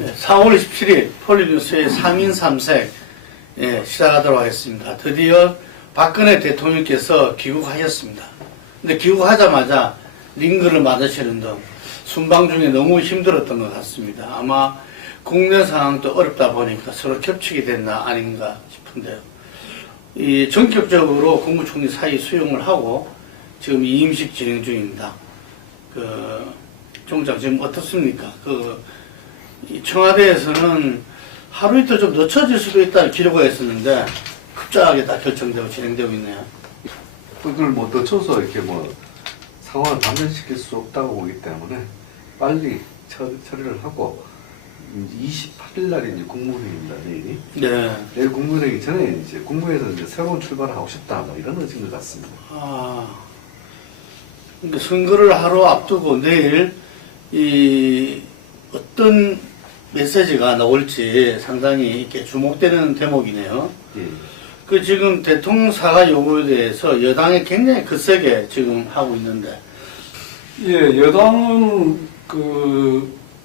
4월 27일 폴리뉴스의 상인 3색 시작하도록 하겠습니다. 드디어 박근혜 대통령께서 귀국하셨습니다. 근데 귀국하자마자 링거를 맞으시는 등 순방 중에 너무 힘들었던 것 같습니다. 아마 국내 상황도 어렵다 보니까 서로 겹치게 됐나 아닌가 싶은데요. 이 전격적으로 국무총리 사의 수용을 하고 지금 이임식 진행 중입니다. 총장 지금 어떻습니까? 이 청와대에서는 하루 이틀 좀 늦춰질 수도 있다는 기록가 있었는데 급작하게 다 결정되고 진행되고 있네요. 그걸 뭐 늦춰서 이렇게 뭐 상황을 반전시킬 수 없다고 보기 때문에 빨리 처리를 하고 28일 날이 이제 국무회의입니다, 내일이. 네. 내일 국무회의 전에 이제 국무회에서 이제 새로운 출발을 하고 싶다, 뭐 이런 의지인 것 같습니다. 그러니까 선거를 하루 앞두고 내일 이 어떤 메시지가 나올지 상당히 이렇게 주목되는 대목이네요. 예. 지금 대통령 사과 요구에 대해서 여당이 굉장히 거세게 지금 하고 있는데. 예, 여당은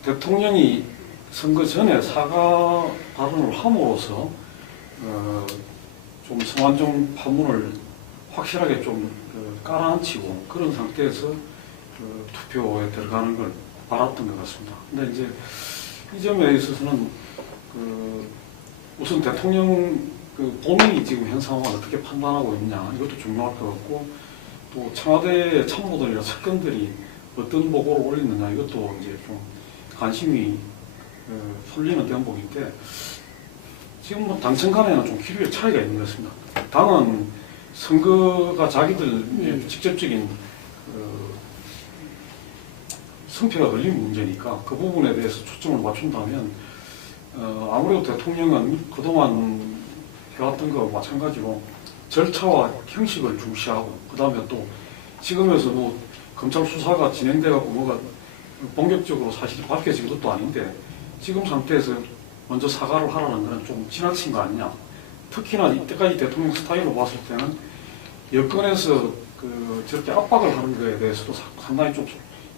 대통령이 선거 전에 사과 발언을 함으로써 좀 성완종 파문을 확실하게 좀 깔아앉히고 그런 상태에서 투표에 들어가는 걸 바랐던 것 같습니다. 근데 이제 이 점에 있어서는 우선 대통령 본인이 지금 현 상황을 어떻게 판단하고 있냐 이것도 중요할 것 같고, 또 청와대 참모들이나 측근들이 어떤 보고를 올리느냐 이것도 이제 좀 관심이 쏠리는 대목인데, 지금 뭐 당청 간에는 좀 기류의 차이가 있는 것 같습니다. 당은 선거가 자기들 직접적인 승패가 걸린 문제니까 그 부분에 대해서 초점을 맞춘다면 아무래도 대통령은 그동안 해왔던 것과 마찬가지로 절차와 형식을 중시하고, 그 다음에 또 지금에서 뭐 검찰 수사가 진행돼갖고 뭐가 본격적으로 사실이 밝혀진 것도 아닌데 지금 상태에서 먼저 사과를 하라는 건 좀 지나친 거 아니냐. 특히나 이때까지 대통령 스타일로 봤을 때는 여권에서 저렇게 압박을 하는 거에 대해서도 상당히 좀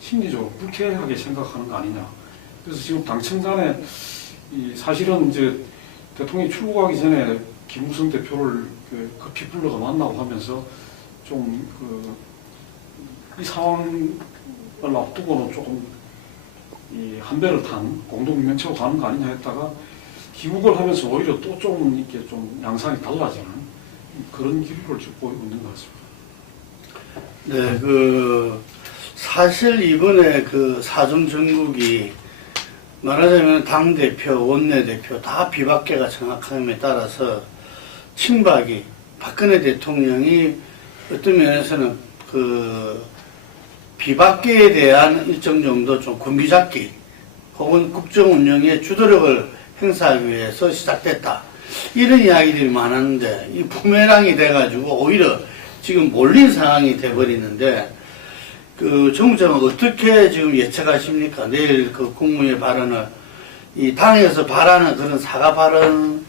심리적으로 불쾌하게 생각하는 거 아니냐. 그래서 지금 당청 간에 사실은 이제 대통령이 출국하기 전에 김무성 대표를 급히 불러가 만나고 하면서 좀 이 상황을 앞두고는 조금 한 배를 탄 공동명체로 가는 거 아니냐 했다가 귀국을 하면서 오히려 또 좀 이렇게 좀 양상이 달라지는 그런 기류를 지금 보이고 있는 것 같습니다. 네, 사실 이번에 사정 정국이 말하자면 당대표, 원내대표 다 비박계가 정확함에 따라서 친박이 박근혜 대통령이 어떤 면에서는 비박계에 대한 일정 정도 좀 군비잡기 혹은 국정 운영의 주도력을 행사하기 위해서 시작됐다. 이런 이야기들이 많았는데 이 부메랑이 돼가지고 오히려 지금 몰린 상황이 돼버리는데 정부장은 어떻게 지금 예측하십니까? 내일 국무회 발언을 이 당에서 바라는 그런 사과 발언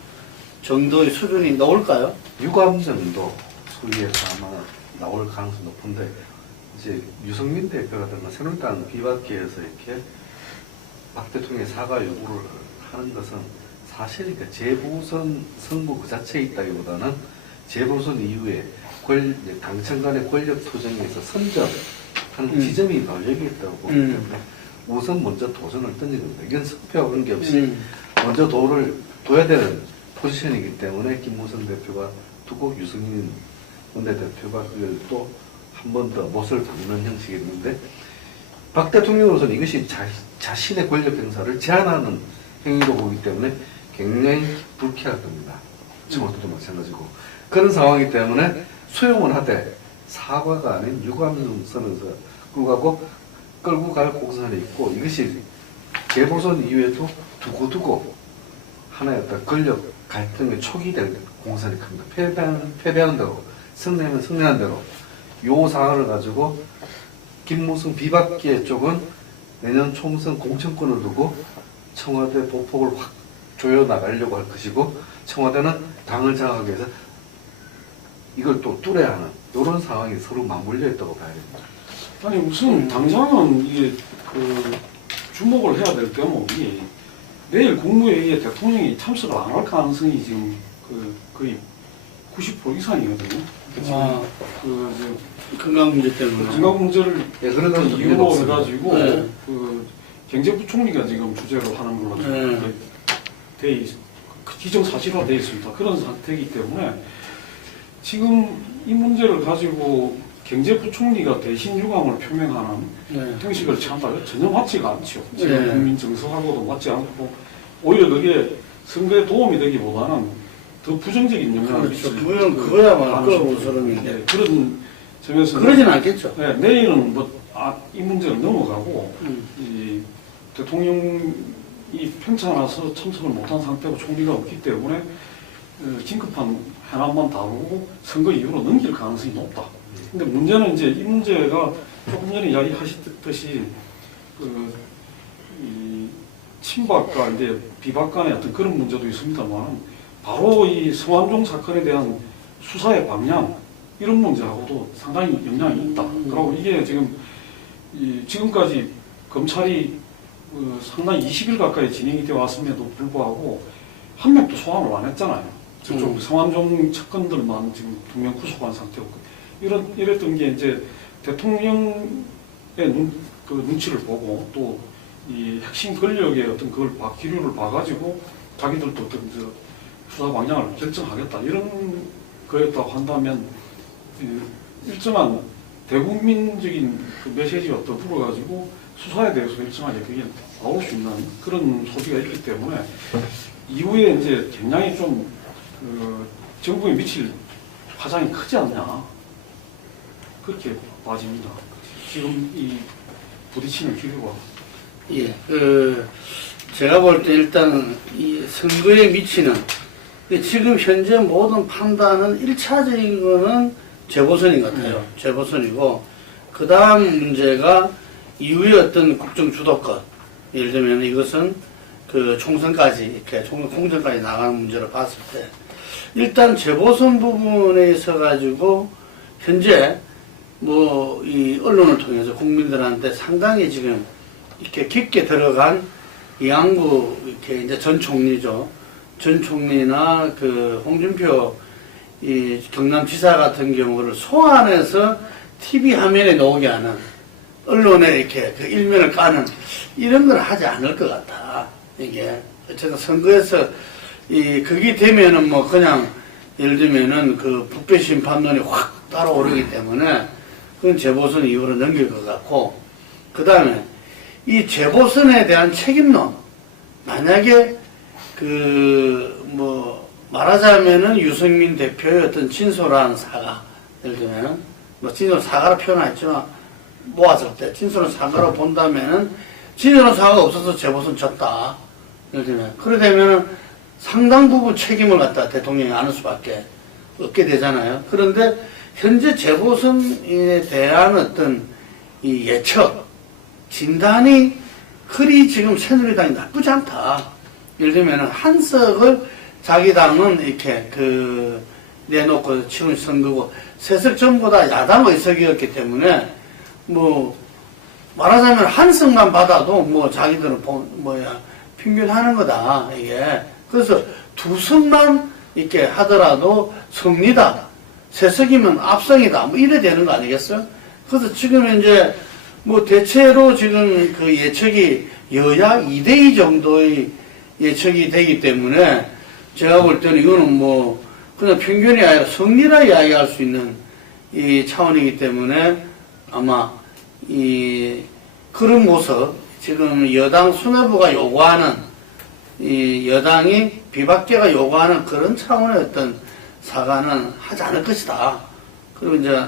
정도의 수준이 나올까요? 유감 정도 소리에서 아마 나올 가능성이 높은데, 이제 유승민 대표라든가 새누리당 비박계에서 이렇게 박 대통령의 사과 요구를 하는 것은 사실 재보선 선거 그 자체에 있다기보다는 재보선 이후에 당청 간의 권력 투쟁에서 선점하는 지점이 널려 있다고 보기 때문에 우선 먼저 도전을 던지는 겁니다. 이건 승패와 관계없이 먼저 도를 둬야 되는 포지션이기 때문에 김무성 대표가 두고 유승민 원내대표가 그걸 또 한 번 더 못을 박는 형식이었는데, 박 대통령으로서는 이것이 자신의 권력 행사를 제한하는 행위로 보기 때문에 굉장히 불쾌할 겁니다. 청와대도 마찬가지고. 그런 상황이기 때문에 수용은 하되 사과가 아닌 유감선에서 끌고 갈 공산에 있고, 이것이 재보선 이후에도 두고두고 하나의 어떤 권력 갈등의 초기 될 공산이 큽니다. 패배하는 대로, 승리하면 승리하는 대로 요 상황을 가지고 김무성 비박계 쪽은 내년 총선 공천권을 두고 청와대 보폭을 확 조여나가려고 할 것이고, 청와대는 당을 장악하기 위해서 이걸 또 뚫어야 하는 이런 상황이 서로 맞물려 있다고 봐야 됩니다. 아니 우선 당장은 이게 주목을 해야 될 대목이 내일 국무회의에 대통령이 참석을 안 할 가능성이 지금 거의 90% 이상이거든요. 아, 그 건강 문제 때문에. 건강 문제를 예, 그런 건 좀 이유로 없습니다. 해가지고 네. 그 경제부총리가 지금 주재로 하는 걸로 네. 기정사실화 되어 있습니다. 그런 상태이기 때문에 지금 이 문제를 가지고 경제부총리가 대신 유감을 표명하는 네. 형식을 취한다. 전혀 맞지가 않죠. 지금 네. 국민 정서하고도 맞지 않고 오히려 그게 선거에 도움이 되기보다는 더 부정적인 영향을 그렇죠. 미칠 그건 그거야말로 가능성이 끌어모스름인데. 네, 그런 점에서 그러진 않겠죠. 네, 내일은 이 문제를 넘어가고 음. 이 대통령이 편찮아서 참석을 못한 상태고 총리가 없기 때문에 긴급한 현안만 다루고 선거 이후로 넘길 가능성이 높다. 근데 문제는 이제 이 문제가 조금 전에 이야기하셨듯이 이 친박과 이제 비박 간의 어떤 그런 문제도 있습니다만 바로 이 성완종 사건에 대한 수사의 방향 이런 문제하고도 상당히 영향이 있다. 그리고 이게 지금까지 검찰이 상당히 20일 가까이 진행이 되어 왔음에도 불구하고 한 명도 소환을 안 했잖아요. 저쪽 성완종 측근들만 지금 2명 구속한 상태고 이랬던 게 이제 대통령의 눈치를 보고 또 이 핵심 권력의 어떤 기류를 봐가지고 자기들도 어떤 수사 방향을 결정하겠다 이런 거였다고 한다면 일정한 대국민적인 그 메시지가 더불어가지고 수사에 대해서 일정하게 그게 나올 수 있는 그런 소지가 있기 때문에 이후에 이제 굉장히 좀 정부에 미칠 파장이 크지 않냐 그렇게 봐집니다. 지금 이 부딪히는 기류가 예, 제가 볼 때 일단 이 선거에 미치는 지금 현재 모든 판단은 1차적인 거는 재보선인 것 같아요. 재보선이고 그 다음 문제가 이후에 어떤 국정 주도권 예를 들면 이것은 그 총선까지 이렇게 공정까지 나가는 문제를 봤을 때 일단 재보선 부분에 있어 가지고 현재 뭐 이 언론을 통해서 국민들한테 상당히 지금 이렇게 깊게 들어간 이양구 이렇게 이제 전 총리죠. 전 총리나 그 홍준표 이 경남지사 같은 경우를 소환해서 TV 화면에 나오게 하는 언론에 이렇게 그 일면을 까는 이런 걸 하지 않을 것 같아. 이게 어쨌든 선거에서 그게 되면은 뭐 그냥 예를 들면은 그 부패 심판론이 확 따라오르기 때문에 그건 재보선 이후로 넘길 것 같고 그 다음에 이 재보선에 대한 책임론 만약에 뭐 말하자면은 유승민 대표의 어떤 진솔한 사과 예를 들면은 뭐 진솔한 사과로 표현했지만 모았을 때 진솔한 사과로 본다면은 진솔한 사과가 없어서 재보선 졌다 예를 들면 그래 되면은 상당 부분 책임을 갖다 대통령이 안을 수밖에 없게 되잖아요. 그런데 현재 재보선에 대한 어떤 이 예측 진단이 그리 지금 새누리당이 나쁘지 않다. 예를 들면 한석을 자기 당은 이렇게 내놓고 치른 선거고 세석 전보다 야당 의석이었기 때문에 뭐 말하자면 한석만 받아도 뭐 자기들은 평균하는 거다 이게. 그래서 두 석만 이렇게 하더라도 승리다. 세석이면 압승이다. 뭐 이래 되는 거 아니겠어요? 그래서 지금 이제 뭐 대체로 지금 그 예측이 여야 2대2 정도의 예측이 되기 때문에 제가 볼 때는 이거는 뭐 그냥 평균이 아니라 승리라 이야기할 수 있는 이 차원이기 때문에 아마 그런 모습 지금 여당 수뇌부가 요구하는 이 여당이 비박계가 요구하는 그런 차원의 어떤 사과는 하지 않을 것이다. 그리고 이제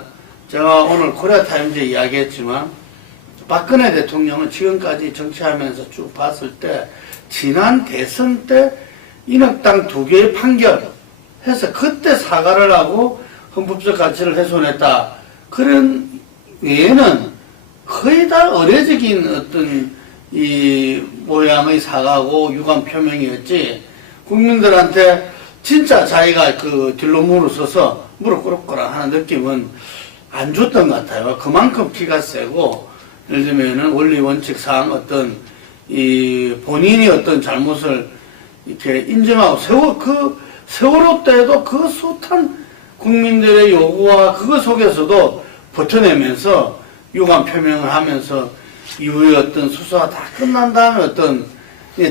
제가 오늘 코리아타임즈에 이야기했지만 박근혜 대통령은 지금까지 정치하면서 쭉 봤을 때 지난 대선 때 인혁당 2개의 판결 해서 그때 사과를 하고 헌법적 가치를 훼손했다. 그런 외에는 거의 다 의례적인 어떤 이 모양의 사과고 유감 표명이었지 국민들한테 진짜 자기가 그 딜로 물어서서 무릎 꿇었거나 하는 느낌은 안 줬던 것 같아요. 그만큼 키가 세고 예를 들면은 원리 원칙상 어떤 이 본인이 어떤 잘못을 이렇게 인정하고 세월호 때도 그 숱한 국민들의 요구와 그거 속에서도 버텨내면서 유감 표명을 하면서 이후에 어떤 수사가 다 끝난 다음에 어떤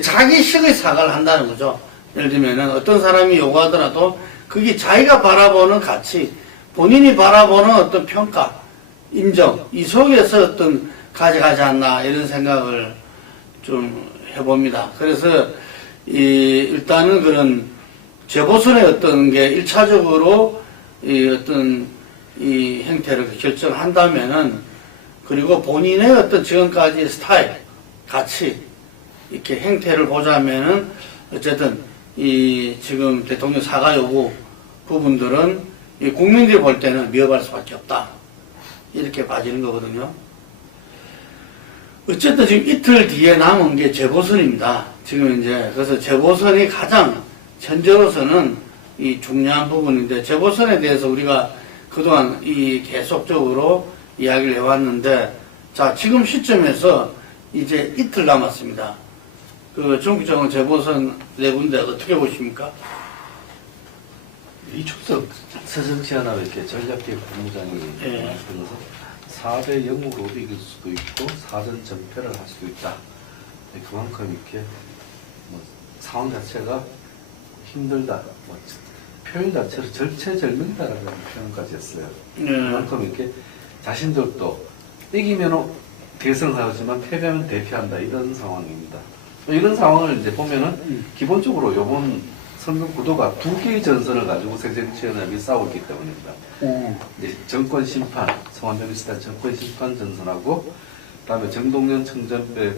자기식의 사과를 한다는 거죠. 예를 들면은 어떤 사람이 요구하더라도 그게 자기가 바라보는 가치, 본인이 바라보는 어떤 평가, 인정, 이 속에서 어떤 가져가지 않나 이런 생각을 좀 해봅니다. 그래서 일단은 그런 재보선의 어떤 게 1차적으로 어떤 이 행태를 결정한다면은 그리고 본인의 어떤 지금까지 스타일, 가치, 이렇게 행태를 보자면은 어쨌든 이 지금 대통령 사과 요구 부분들은 이 국민들이 볼 때는 미흡할 수밖에 없다. 이렇게 봐지는 거거든요. 어쨌든 지금 이틀 뒤에 남은 게 재보선입니다. 지금 이제 그래서 재보선이 가장 현재로서는 이 중요한 부분인데 재보선에 대해서 우리가 그동안 이 계속적으로 이야기를 해왔는데 자 지금 시점에서 이제 이틀 남았습니다. 그 전국적인 재보선 네 군데 어떻게 보십니까? 이준석 새정치연합 이렇게 전략기획 본부장이 말씀해서 4대 0으로 이길 수도 있고 4전 전패를 할 수도 있다. 그만큼 이렇게 뭐 상황 자체가 힘들다. 뭐 표현 자체로 절체절명이다라는 표현까지 했어요. 그만큼 이렇게 자신들도 이기면 대승하지만 패배하면 대패한다 이런 상황입니다. 이런 상황을 이제 보면은 기본적으로 이번 선거 구도가 두 개의 전선을 가지고 새정치연합이 싸우기 때문입니다. 이제 정권 심판, 성완종 비슷한 정권 심판 전선하고 그다음에 정동영 청전배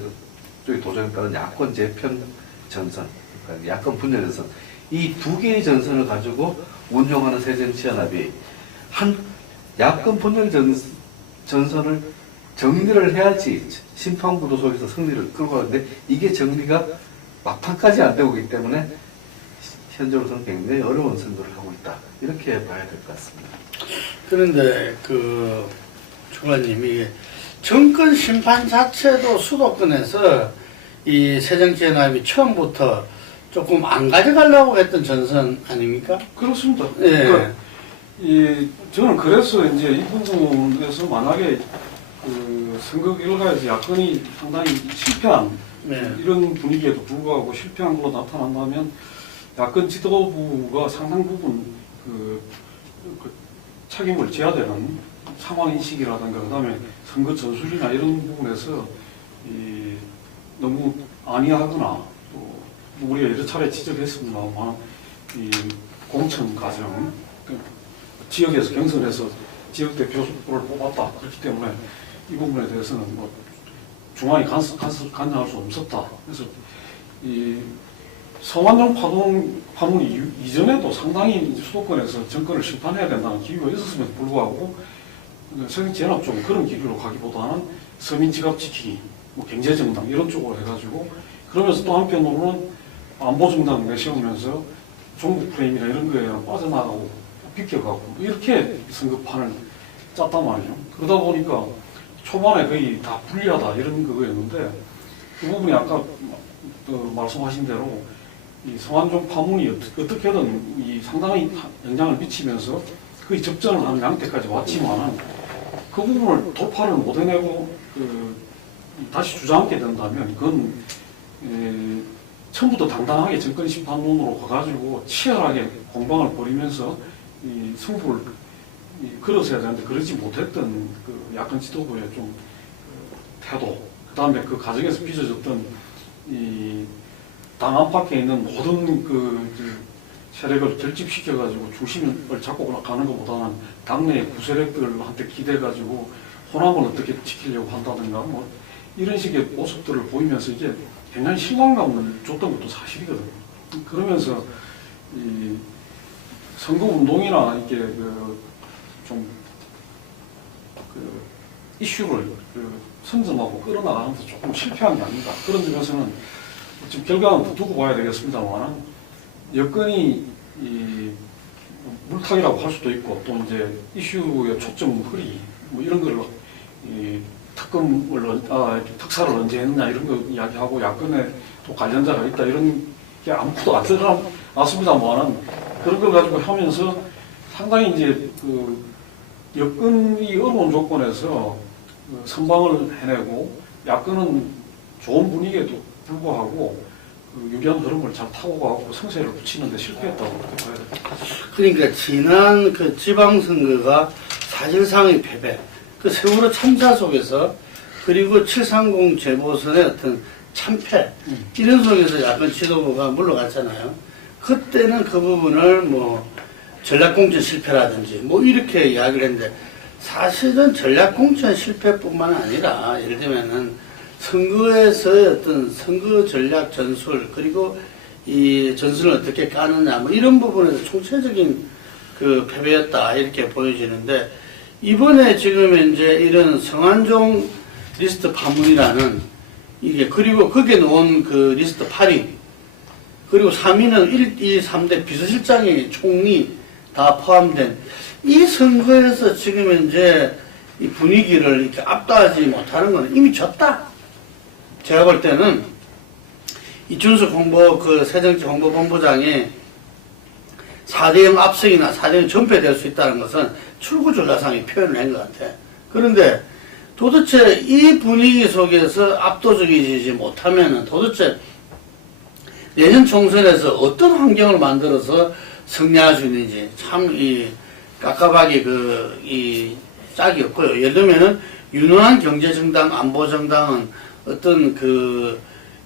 쪽의 도전에 따른 야권 재편 전선, 그러니까 야권 분열 전선. 이 두 개의 전선을 가지고 운용하는 새정치연합이 한 야권 분열 전선을 정리를 해야지 심판구도 속에서 승리를 끌고 가는데 이게 정리가 막판까지 안 되고 있기 때문에 현재로서는 굉장히 어려운 선거를 하고 있다. 이렇게 봐야 될 것 같습니다. 그런데 주관님이 정권 심판 자체도 수도권에서 이 새정치연합이 처음부터 조금 안 가져가려고 했던 전선 아닙니까? 그렇습니다. 예. 그러니까 저는 그래서 이제 이 부분에서 만약에 그 선거 결과에서 야권이 상당히 실패한 이런 분위기에도 불구하고 실패한 걸로 나타난다면 야권 지도부가 상당 부분 그 책임을 져야 되는 상황 인식이라든가 그다음에 선거 전술이나 이런 부분에서 너무 안이하거나 또 우리가 여러 차례 지적했습니다만 이 공천 과정 지역에서 경선해서 지역 대표를 뽑았다 그렇기 때문에 이 부분에 대해서는 뭐 중앙이 간섭할 수 없었다. 그래서 이 성완종 파문이 이전에도 상당히 수도권에서 정권을 심판해야 된다는 기류가 있었음에도 불구하고 새정치연합 쪽은 그런 기류로 가기보다는 서민 지갑 지키기, 뭐 경제정당 이런 쪽으로 해가지고 그러면서 또 한편으로는 안보정당 내세우면서 종북 프레임이나 이런 거에 빠져나가고 비껴가고 이렇게 선거판을 짰단 말이죠. 그러다 보니까 초반에 거의 다 불리하다 이런 거였는데 그 부분이 아까 말씀하신 대로 이 성완종 파문이 어떻게든 이 상당히 영향을 미치면서 거의 접전을 하는 양태까지 왔지만은 그 부분을 돌파를 못 해내고 다시 주저앉게 된다면 그건 처음부터 당당하게 정권 심판론으로 가가지고 치열하게 공방을 벌이면서 이 승부를 걸었어야 되는데 그러지 못했던 그 야권 지도부의 좀 태도, 그 다음에 그 과정에서 빚어졌던 이 당 안팎에 있는 모든 세력을 결집시켜가지고 중심을 잡고 가는 것보다는 당내 구세력들한테 기대가지고 호남을 어떻게 지키려고 한다든가 뭐 이런 식의 모습들을 보이면서 이제 굉장히 실망감을 줬던 것도 사실이거든요. 그러면서 이 선거운동이나 이렇게 이슈를 선점하고 끌어나가는데 조금 실패한 게 아닌가. 그런 점에서는 지금 결과는 두고 봐야 되겠습니다만 여건이 물타기라고 할 수도 있고 또 이제 이슈의 초점 흐리 뭐 이런 걸 특사를 언제 했느냐 이런 거 이야기하고 야권에 또 관련자가 있다 이런 게 아무것도 안 드러났습니다만은 그런 걸 가지고 하면서 상당히 이제 그 여건이 어려운 조건에서 선방을 해내고 야권은 좋은 분위기에도 불구하고 그 유리한 흐름을 잘 타고 가고 성세를 붙이는데 실패했다고 그렇게 봐야 됩니다. 그러니까 지난 그 지방선거가 사실상의 패배, 그 세월호 참사 속에서 그리고 730 재보선의 어떤 참패 이런 속에서 야권 지도부가 물러갔잖아요. 그때는 그 부분을 뭐 전략공천 실패라든지 뭐 이렇게 이야기를 했는데 사실은 전략공천 실패뿐만 아니라 예를 들면은 선거에서의 어떤 선거 전략 전술 그리고 이 전술을 어떻게 까느냐 뭐 이런 부분에서 총체적인 그 패배였다 이렇게 보여지는데 이번에 지금 이제 이런 성한종 리스트 파문이라는 이게 그리고 거기에 놓은 그 리스트 8위 그리고 3위는 1, 2, 3대 비서실장의 총리 다 포함된 이 선거에서 지금 이제 이 분위기를 이렇게 압도하지 못하는 건 이미 졌다. 제가 볼 때는 이준석 새정치 홍보본부장이 4대0 압승이나 4대0 전패될 수 있다는 것은 출구조사상의 표현을 한 것 같아. 그런데 도대체 이 분위기 속에서 압도적이지 못하면은 도대체 내년 총선에서 어떤 환경을 만들어서 승리할 수 있는지 참 이 깝깝하게 이 짝이 없고요. 예를 들면은 유능한 경제정당, 안보정당은 어떤 그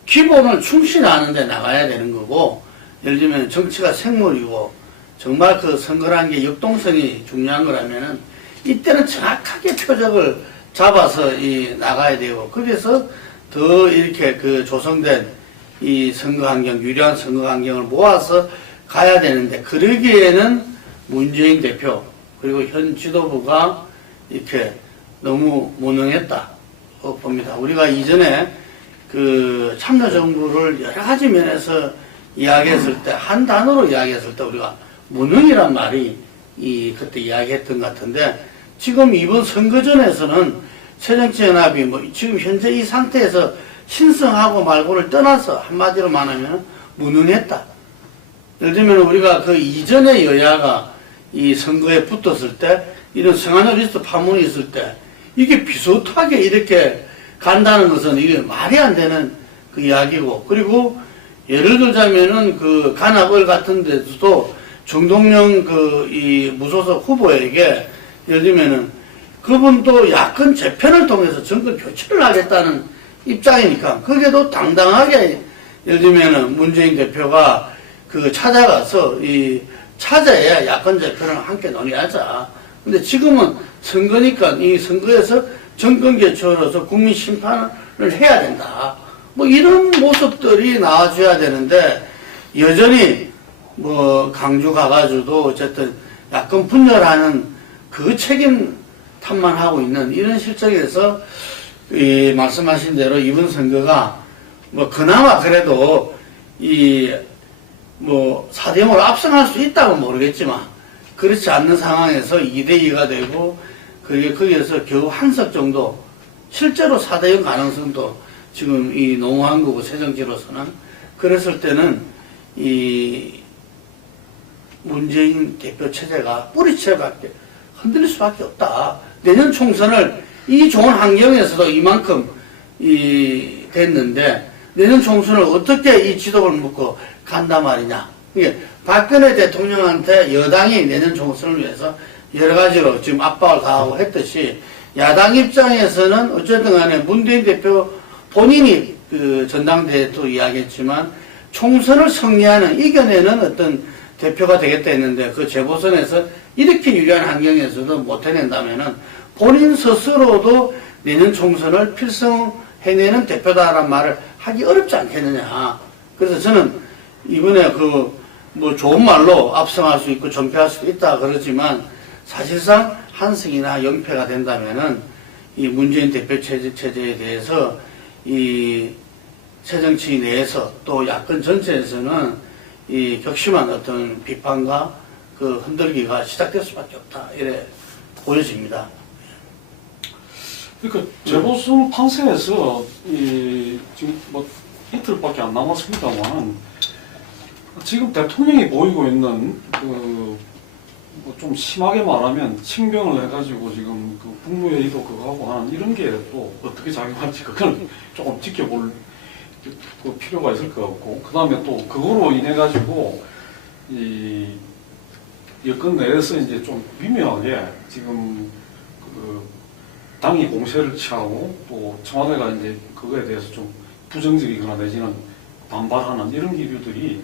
기본을 충실하는 데 나가야 되는 거고 예를 들면 정치가 생물이고 정말 그 선거라는 게 역동성이 중요한 거라면은 이때는 정확하게 표적을 잡아서 나가야 되고 거기서 더 이렇게 그 조성된 이 선거 환경, 유리한 선거 환경을 모아서 가야 되는데 그러기에는 문재인 대표 그리고 현 지도부가 이렇게 너무 무능했다 봅니다. 우리가 이전에 그 참여정부를 여러 가지 면에서 이야기했을 때 한 단어로 이야기했을 때 우리가 무능이란 말이 그때 이야기했던 것 같은데 지금 이번 선거전에서는 새정치연합이 뭐 지금 현재 이 상태에서 신성하고 말고를 떠나서 한마디로 말하면 무능했다. 예를 들면 우리가 그 이전의 여야가 이 선거에 붙었을 때 이런 성한종 리스트 파문이 있을 때 이게 비슷하게 이렇게 간다는 것은 이게 말이 안 되는 그 이야기고 그리고 예를 들자면은 그 간악을 같은 데서도 정동영 이 무소속 후보에게 예를 들면은 그분도 야권 재편을 통해서 정권 교체를 하겠다는 입장이니까 거기에도 당당하게 예를 들면은 문재인 대표가 그 찾아가서 찾아야 야권 재편을 함께 논의하자. 근데 지금은 선거니까 이 선거에서 정권 교체로서 국민 심판을 해야 된다. 뭐 이런 모습들이 나와줘야 되는데 여전히 뭐 강주 가가지고도 어쨌든 야권 분열하는 그 책임 탓만 하고 있는 이런 실정에서 말씀하신 대로 이번 선거가 뭐 그나마 그래도 뭐 4대0으로 압승할 수 있다고 모르겠지만 그렇지 않는 상황에서 2대2가 되고 그게 거기에서 겨우 한 석 정도 실제로 4대0 가능성도 지금 농후한 거고 새정치로서는 그랬을 때는 문재인 대표 체제가 뿌리채밖에 흔들릴 수밖에 없다. 내년 총선을 이 좋은 환경에서도 이만큼 됐는데 내년 총선을 어떻게 이 지도를 묶고 간단 말이냐. 이게 박근혜 대통령한테 여당이 내년 총선을 위해서 여러 가지로 지금 압박을 가하고 했듯이 야당 입장에서는 어쨌든 간에 문재인 대표 본인이 그 전당대회도 이야기했지만 총선을 승리하는 이겨내는 어떤 대표가 되겠다 했는데 그 재보선에서 이렇게 유리한 환경에서도 못 해낸다면은 본인 스스로도 내년 총선을 필승해내는 대표다라는 말을 하기 어렵지 않겠느냐. 그래서 저는 이번에 뭐 좋은 말로 압승할 수 있고 전패할 수도 있다 그러지만 사실상 한승이나 연패가 된다면은 이 문재인 대표 체제에 대해서 이 새정치 내에서 또 야권 전체에서는 이 격심한 어떤 비판과 그 흔들기가 시작될 수밖에 없다. 이래 보여집니다. 그러니까 재보선 판세에서 지금 뭐 이틀밖에 안 남았습니다만 지금 대통령이 보이고 있는 그 뭐 좀 심하게 말하면 칭병을 해가지고 지금 그 국무회의도 그거 하고 하는 이런 게 또 어떻게 작용할지 그건 조금 지켜볼 그 필요가 있을 것 같고 그 다음에 또 그거로 인해 가지고 이 여권 내에서 이제 좀 미묘하게 지금 그 당이 공세를 취하고 또 청와대가 이제 그거에 대해서 좀 부정적이거나 내지는 반발하는 이런 기류들이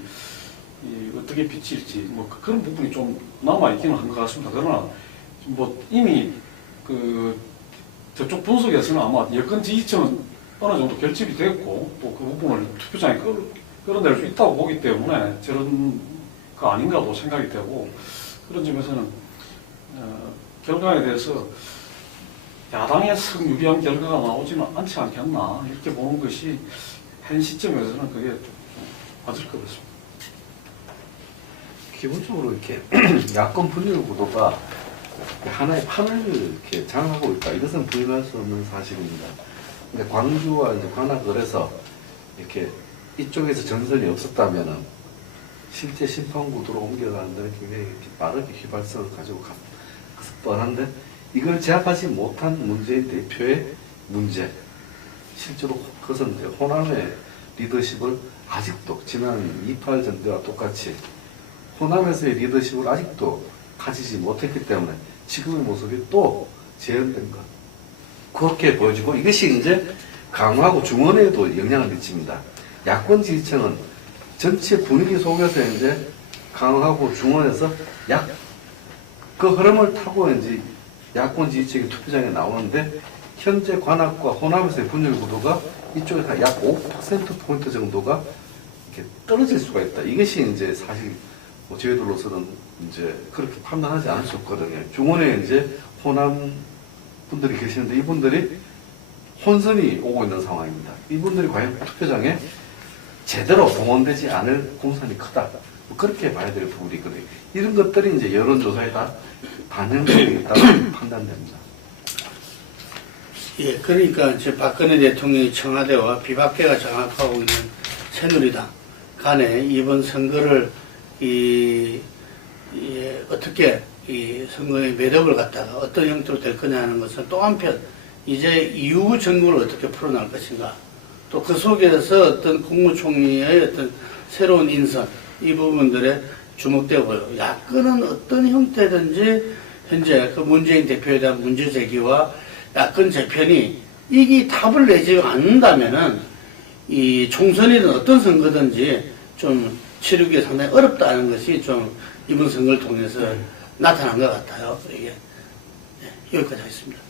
어떻게 비칠지 뭐 그런 부분이 좀 남아 있기는 한 것 같습니다. 그러나 뭐 이미 그 저쪽 분석에서는 아마 여권 지지층은 어느 정도 결집이 됐고 또 그 부분을 투표장에 끌어낼 수 있다고 보기 때문에 저런 거 아닌가도 생각이 되고 그런 점에서는 결과에 대해서 야당의 썩 유리한 결과가 나오지는 않지 않겠나 이렇게 보는 것이 현 시점에서는 그게 좀 맞을 것 같습니다. 기본적으로 이렇게 야권 분열 구도가 하나의 판을 이렇게 장악하고 있다. 이것은 부인할 수 없는 사실입니다. 근데 광주와 이제 관악을에서 이렇게 이쪽에서 전선이 없었다면은 실제 심판 구도로 옮겨가는 데는 굉장히 이렇게 빠르게 휘발성을 가지고 갔을 뻔한데 이걸 제압하지 못한 문재인 대표의 문제. 실제로 그것은 이제 호남의 리더십을 아직도 지난 2.8 전대와 똑같이 호남에서의 리더십을 아직도 가지지 못했기 때문에 지금의 모습이 또 재현된 것. 그렇게 보여지고 이것이 이제 강화하고 중원에도 영향을 미칩니다. 야권 지지층은 전체 분위기 속에서 이제 강화하고 중원에서 그 흐름을 타고 이제 야권 지지층이 투표장에 나오는데 현재 관악과 호남에서의 분열 구도가 이쪽에서 약 5%포인트 정도가 이렇게 떨어질 수가 있다. 이것이 이제 사실 뭐 저희들로서는 이제 그렇게 판단하지 않을 수 없거든요. 중원에 이제 호남 분들이 계시는데 이분들이 혼선이 오고 있는 상황입니다. 이분들이 과연 투표장에 제대로 봉헌되지 않을 공산이 크다. 뭐 그렇게 봐야 될 부분이 있거든요. 이런 것들이 이제 여론조사에 다 반영되고 있다고 판단됩니다. 예, 그러니까 이제 박근혜 대통령이 청와대와 비박계가 장악하고 있는 새누리당 간에 이번 선거를 어떻게 이 선거의 매력을 갖다가 어떤 형태로 될 거냐 하는 것은 또 한편 이제 이후 정부를 어떻게 풀어나갈 것인가 또 그 속에서 어떤 국무총리의 어떤 새로운 인선 이 부분들에 주목되고요. 야권은 어떤 형태든지 현재 그 문재인 대표에 대한 문제 제기와 야권 재편이 이게 답을 내지 않는다면은 이 총선이든 어떤 선거든지 좀 치르기가 상당히 어렵다는 것이 좀 이번 선거를 통해서 나타난 것 같아요. 이게 여기까지 하겠습니다.